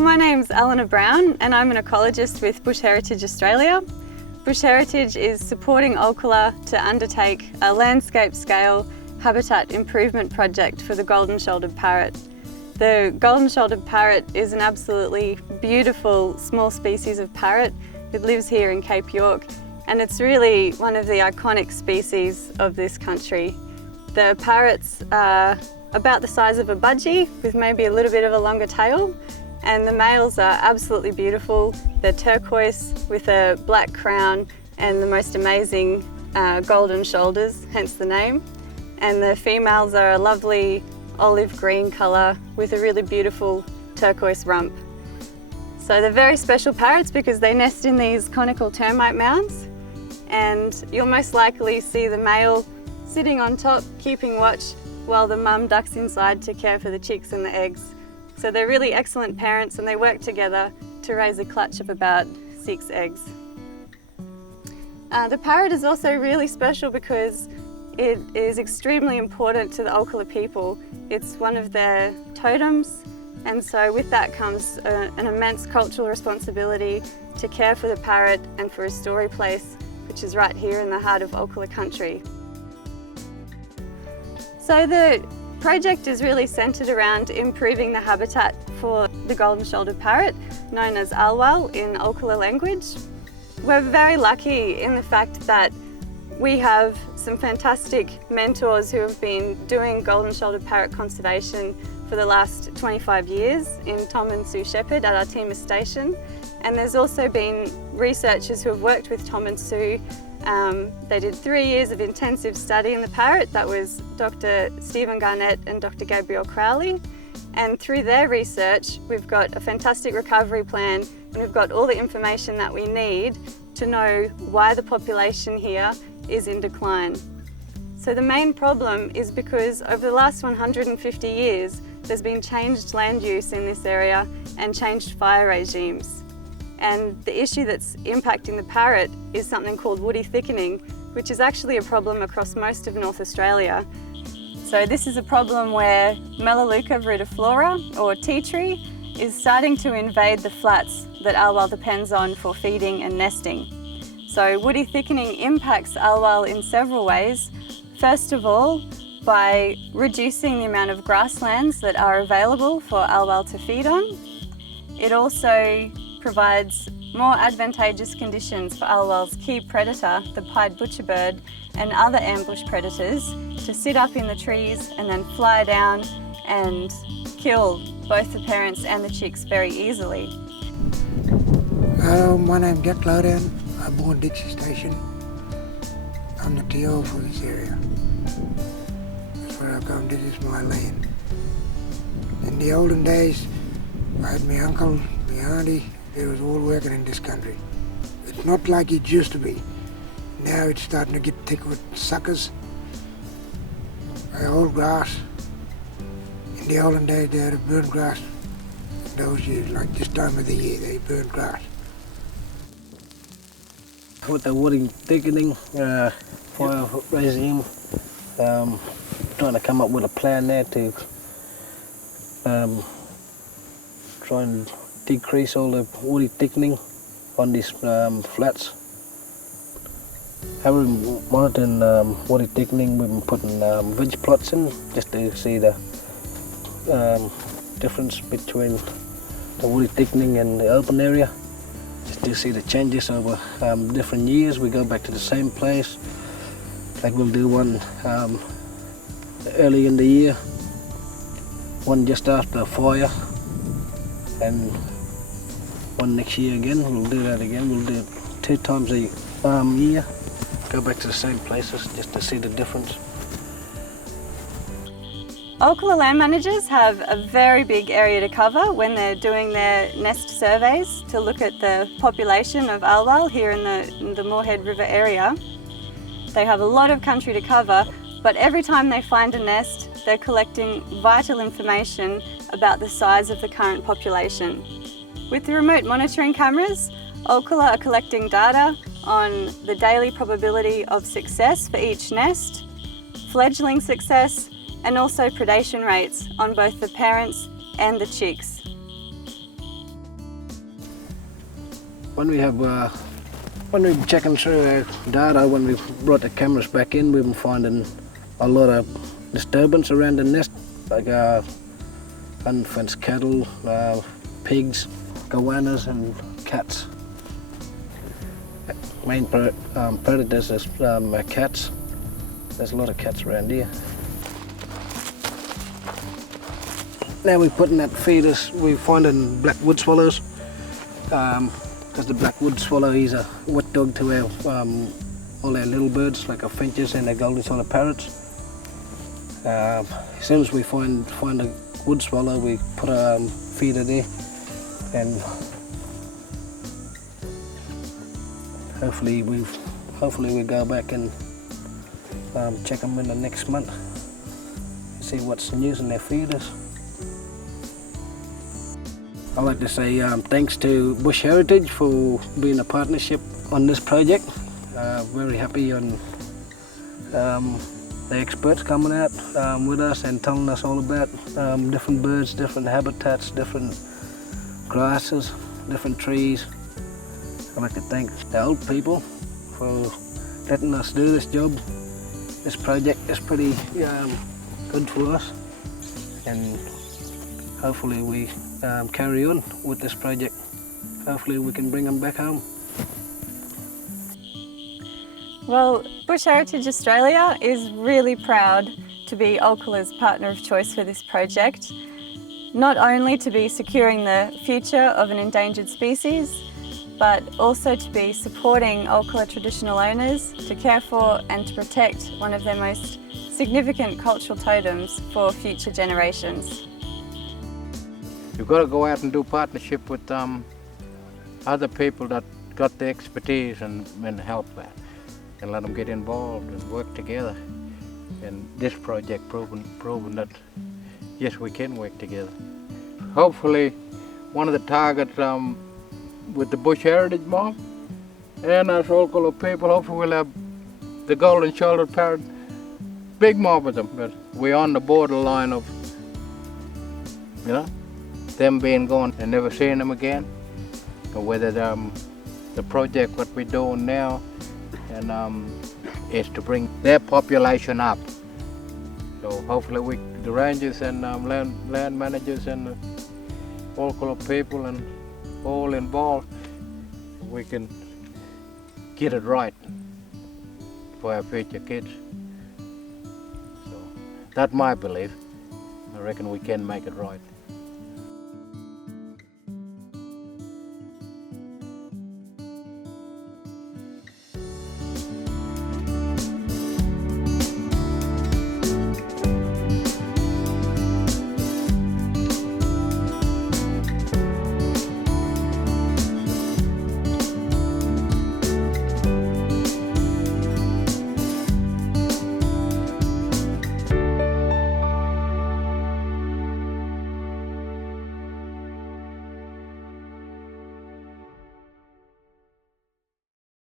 my name's Eleanor Brown and I'm an ecologist with Bush Heritage Australia. Bush Heritage is supporting Olkola to undertake a landscape-scale habitat improvement project for the golden-shouldered parrot. The golden-shouldered parrot is an absolutely beautiful small species of parrot. It lives here in Cape York and it's really one of the iconic species of this country. The parrots are about the size of a budgie with maybe a little bit of a longer tail, and the males are absolutely beautiful. They're turquoise with a black crown and the most amazing golden shoulders, hence the name. And the females are a lovely olive green colour with a really beautiful turquoise rump. So they're very special parrots because they nest in these conical termite mounds, and you'll most likely see the male sitting on top keeping watch while the mum ducks inside to care for the chicks and the eggs. So they're really excellent parents and they work together to raise a clutch of about 6 eggs. The parrot is also really special because it is extremely important to the Olkola people. It's one of their totems, and so with that comes an immense cultural responsibility to care for the parrot and for a story place, which is right here in the heart of Olkola country. So the project is really centred around improving the habitat for the golden-shouldered parrot, known as Alwal in Olkola language. We're very lucky in the fact that we have some fantastic mentors who have been doing golden-shouldered parrot conservation for the last 25 years in Tom and Sue Shepherd at our Tema station. And there's also been researchers who have worked with Tom and Sue. They did 3 years of intensive study in the parrot. That was Dr. Stephen Garnett and Dr. Gabrielle Crowley. And through their research, we've got a fantastic recovery plan and we've got all the information that we need to know why the population here is in decline. So the main problem is because over the last 150 years, there's been changed land use in this area and changed fire regimes. And the issue that's impacting the parrot is something called woody thickening, which is actually a problem across most of North Australia. So this is a problem where Melaleuca viridiflora, or tea tree, is starting to invade the flats that Alwal depends on for feeding and nesting. So woody thickening impacts Alwal in several ways. First of all, by reducing the amount of grasslands that are available for Alwal to feed on. It also provides more advantageous conditions for Alwal's key predator, the pied butcherbird, and other ambush predators to sit up in the trees and then fly down and kill both the parents and the chicks very easily. Hello, my name's Jack Lowdown. I'm born Dixie Station. I'm the TO for this area. That's where I come. This is my land. In the olden days, I had my uncle, my auntie. They was all working in this country. It's not like it used to be. Now it's starting to get thick with suckers. Old grass. In the olden days they had burnt grass. In those years, like this time of the year, they burnt grass. With the woody thickening, fire regime, trying to come up with a plan there to try and decrease all the woody thickening on these flats. Having monitoring woody thickening, we've been putting veg plots in just to see the difference between the woody thickening and the open area. Just to see the changes over different years. We go back to the same place. Like we'll do one early in the year, one just after a fire, and one next year again. We'll do that again. We'll do it 2 times a year. Go back to the same places just to see the difference. Olkola land managers have a very big area to cover when they're doing their nest surveys to look at the population of Alwal here in the Moorhead River area. They have a lot of country to cover, but every time they find a nest, they're collecting vital information about the size of the current population. With the remote monitoring cameras, Olkola are collecting data on the daily probability of success for each nest, fledgling success, and also predation rates on both the parents and the chicks. When we're checking through our data, when we brought the cameras back in, we've been finding a lot of disturbance around the nest, like unfenced cattle, pigs, goannas and cats. Main predators is cats. There's a lot of cats around here. Now we're putting that feeders, we're finding black wood swallows, because the black wood swallow is a wet dog to our all our little birds, like our finches and our golden-shouldered parrots. As soon as we find a wood swallow, we put a feeder there, and hopefully we go back and check them in the next month, see what's using their feeders. I'd like to say thanks to Bush Heritage for being a partnership on this project. Very happy on the experts coming out with us and telling us all about different birds, different habitats, different grasses, different trees. I'd like to thank the old people for letting us do this job. This project is pretty good for us, and hopefully we carry on with this project. Hopefully we can bring them back home. Well, Bush Heritage Australia is really proud to be Olkola's partner of choice for this project, not only to be securing the future of an endangered species, but also to be supporting Olkola traditional owners to care for and to protect one of their most significant cultural totems for future generations. You've got to go out and do partnership with other people that got the expertise and help that, and let them get involved and work together. And this project proven that yes, we can work together. Hopefully, one of the targets with the Bush Heritage Mob and us Olkola people, hopefully we'll have the Golden-shouldered Parrot, big mob of them. But we're on the borderline of, them being gone and never seeing them again, or whether the project what we're doing now and is to bring their population up. So hopefully the rangers and land managers and the Olkola people and all involved, we can get it right for our future kids. So that's my belief. I reckon we can make it right.